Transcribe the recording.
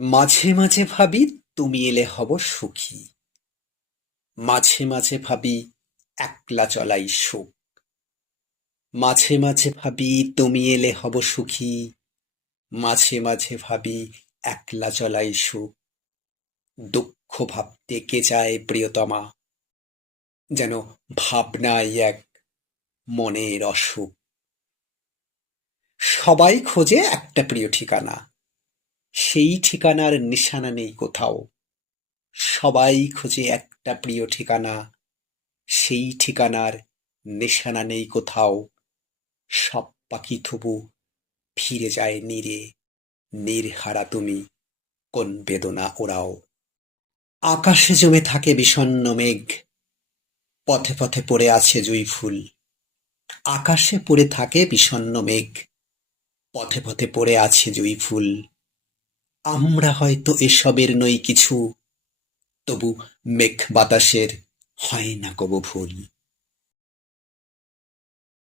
মাঝে মাঝে ভাবি তুমি এলে হব সুখী, মাঝে মাঝে ভাবি একলা চলাই সুখ। মাঝে মাঝে ভাবি তুমি এলে হব সুখী, মাঝে মাঝে ভাবি একলা চলাই সুখ। দুঃখ ভাবতে কে যায় প্রিয়তমা, যেন ভাবনাই এক মনের অসুখ। সবাই খোঁজে একটা প্রিয় ঠিকানা, সেই ঠিকানার নিশানা নেই কোথাও। সবাই খোঁজে একটা প্রিয় ঠিকানা, সেই ঠিকানার নিশানা নেই কোথাও। সব পাখি তবু ফিরে যায় নীরে, নীরহারা তুমি কোন বেদনা ওড়াও। আকাশে জমে থাকে বিষণ্ণ মেঘ, পথে পথে পড়ে আছে জুঁই ফুল। আকাশে পড়ে থাকে বিষণ্ণ মেঘ, পথে পথে পড়ে আছে জুঁই ফুল। আমরা হয়তো এসবের নই কিছু, তবু মেঘ বাতাসের হয় না কবু ভুল।